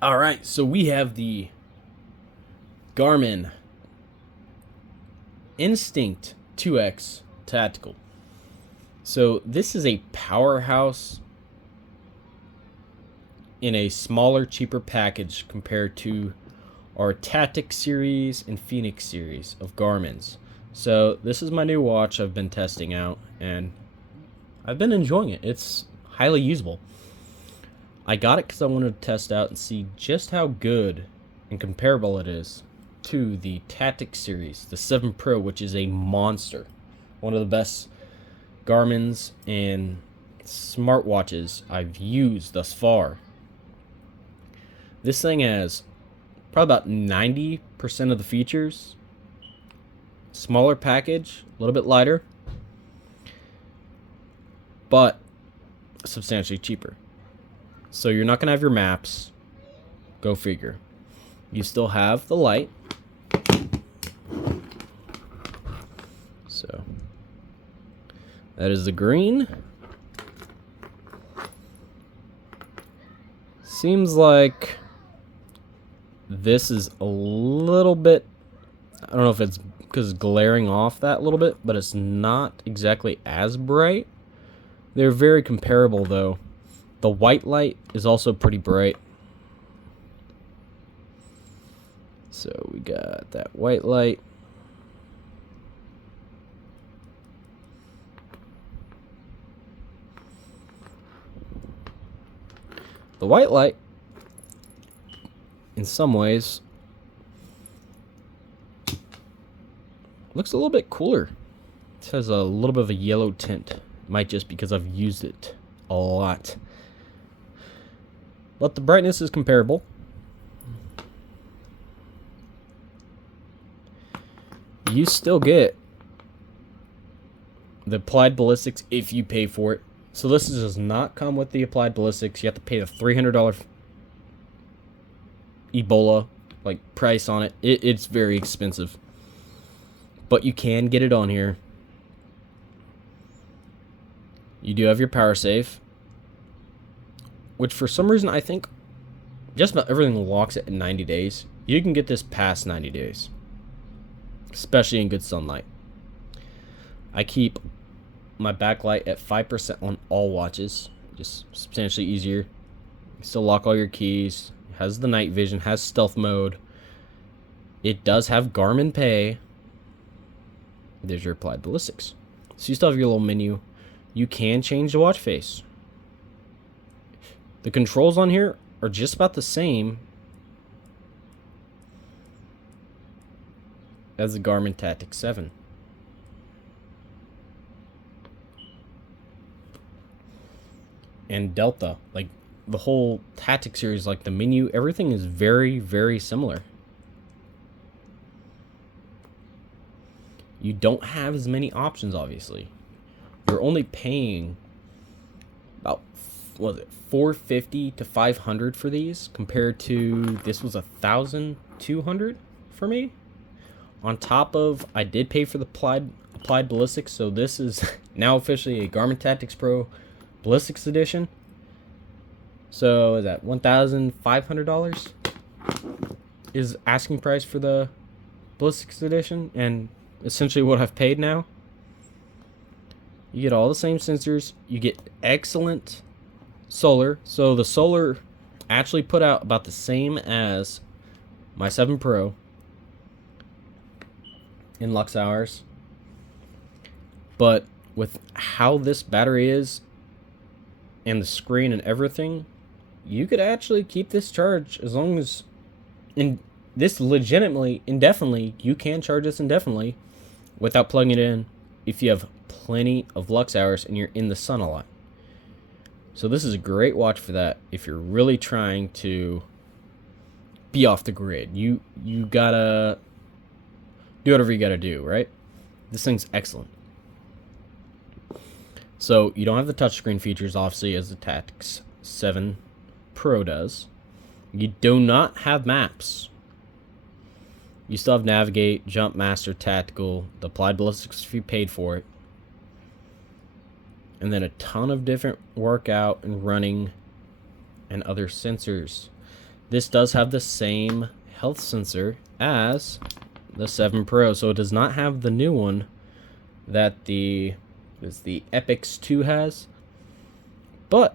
All right, so we have the Garmin Instinct 2X Tactical. So this is a powerhouse in a smaller, cheaper package compared to our Tactix series and Phoenix series of Garmin's. So this is my new watch I've been testing out, and I've been enjoying it. It's highly usable. I got it because I wanted to test out and see just how good and comparable it is to the Tactix series, the 7 Pro, which is a monster. One of the best Garmin's and smartwatches I've used thus far. This thing has probably about 90% of the features. Smaller package, a little bit lighter, but substantially cheaper. So you're not going to have your maps. Go figure. You still have the light. So that is the green. Seems like this is a little bit, I don't know if it's because it's glaring off that little bit, but it's not exactly as bright. They're very comparable though. The white light is also pretty bright. So we got that white light. The white light, in some ways, looks a little bit cooler. It has a little bit of a yellow tint. Might just because I've used it a lot. But the brightness is comparable. You still get the applied ballistics if you pay for it. So this does not come with the applied ballistics. You have to pay the $300 Ebola price on it. It's very expensive. But you can get it on here. You do have your power save, which for some reason I think just about everything locks it in 90 days. You can get this past 90 days, especially in good sunlight. I keep my backlight at 5% on all watches, just substantially easier. You still lock all your keys. It has the night vision, has stealth mode. It does have Garmin Pay. There's your applied ballistics. So you still have your little menu. You can change the watch face. The controls on here are just about the same as the Garmin Tactix 7. And Delta, like the whole Tactix series, like the menu, everything is very, very similar. You don't have as many options, obviously. You're only paying about, what was it, $450 to $500 for these, compared to this was $1,200 for me. On top of, I did pay for the applied ballistics, so this is now officially a Garmin Tactix Pro Ballistics Edition. So is that $1,500 is asking price for the Ballistics Edition, and essentially what I've paid now. You get all the same sensors. You get excellent solar. So the solar actually put out about the same as my 7 Pro in lux hours. But with how this battery is and the screen and everything, you could actually keep this charge as long as indefinitely, you can charge this indefinitely without plugging it in if you have plenty of lux hours and you're in the sun a lot. So this is a great watch for that if you're really trying to be off the grid. You gotta do whatever you gotta do, right? This thing's excellent. So you don't have the touchscreen features, obviously, as the Tactix 7 Pro does. You do not have maps. You still have Navigate, Jump Master, Tactical, the applied ballistics if you paid for it. And then a ton of different workout and running and other sensors. This does have the same health sensor as the 7 Pro, so it does not have the new one that the Epix 2 has, but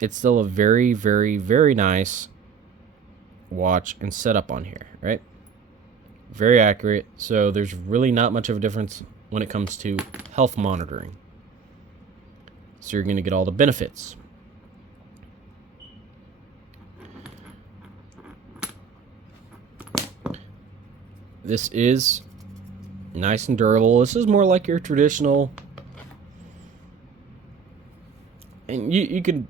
it's still a very, very, very nice watch and setup on here, right? Very accurate, so there's really not much of a difference when it comes to health monitoring. So you're going to get all the benefits. This is nice and durable. This is more like your traditional, and you could,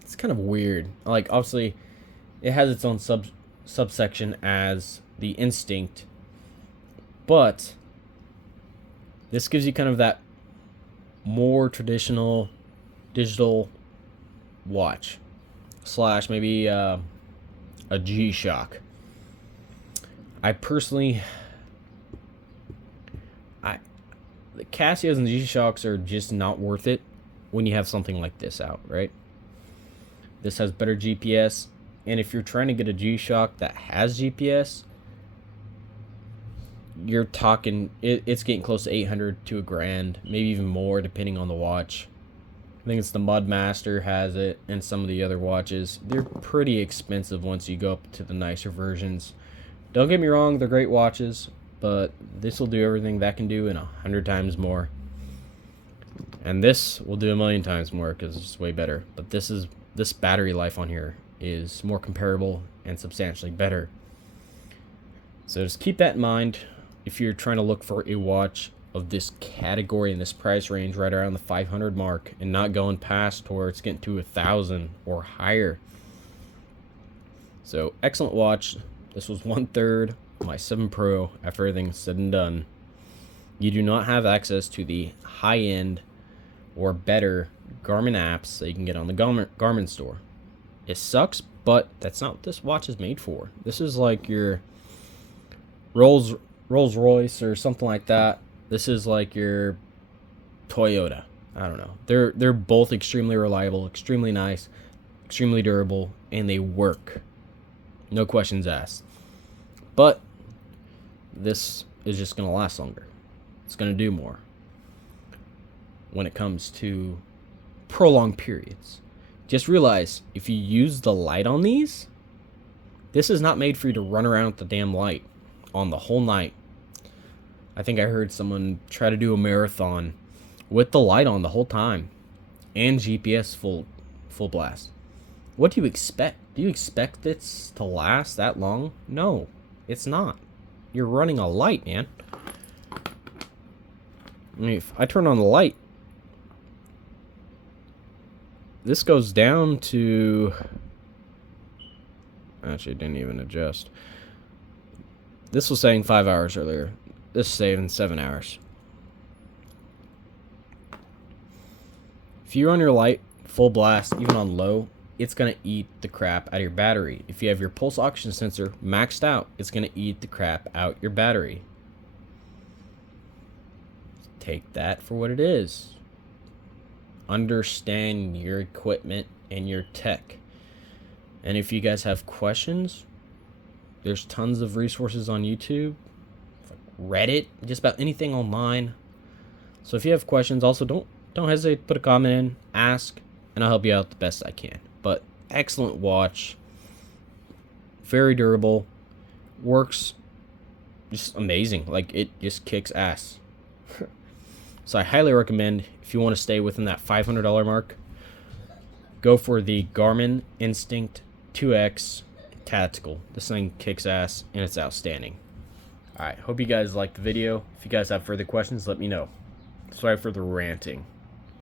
it's kind of weird. Like, obviously, it has its own subsection as the Instinct, but this gives you kind of that more traditional digital watch slash maybe a G-Shock. I personally, the Casios and G-Shocks are just not worth it when you have something like this out, right? This has better GPS, and if you're trying to get a G-Shock that has GPS, you're talking, it's getting close to 800 to $1,000, maybe even more depending on the watch. I think it's the Mudmaster has it, and some of the other watches. They're pretty expensive once you go up to the nicer versions. Don't get me wrong, they're great watches, but this will do everything that can do and 100 times more. And this will do 1,000,000 times more because it's way better. But this battery life on here is more comparable and substantially better. So just keep that in mind if you're trying to look for a watch of this category in this price range right around the 500 mark and not going past where it's getting to 1,000 or higher. So excellent watch. This was 1/3 of my 7 Pro after everything's said and done. You do not have access to the high-end or better Garmin apps that you can get on the Garmin store. It sucks, but that's not what this watch is made for. This is like your Rolls Royce or something like that. This is like your Toyota. I don't know. They're both extremely reliable, extremely nice, extremely durable, and they work. No questions asked. But this is just going to last longer. It's going to do more when it comes to prolonged periods. Just realize, if you use the light on these, this is not made for you to run around with the damn light on the whole night. I think I heard someone try to do a marathon with the light on the whole time and GPS full blast. What do you expect? Do you expect this to last that long? No, it's not. You're running a light, man. I mean, if I turn on the light, this goes down to, actually, it didn't even adjust. This was saying 5 hours earlier. This is saying 7 hours. If you run your light full blast, even on low, it's going to eat the crap out of your battery. If you have your pulse oxygen sensor maxed out, it's going to eat the crap out your battery. Take that for what it is. Understand your equipment and your tech. And if you guys have questions, there's tons of resources on YouTube, Reddit, just about anything online. So if you have questions, also don't hesitate to put a comment in, ask, and I'll help you out the best I can. But excellent watch, very durable, works just amazing. Like, it just kicks ass. So I highly recommend, if you want to stay within that $500 mark, go for the Garmin Instinct 2X Tactical. This thing kicks ass and it's outstanding. Alright, hope you guys liked the video. If you guys have further questions, let me know. Sorry for the ranting.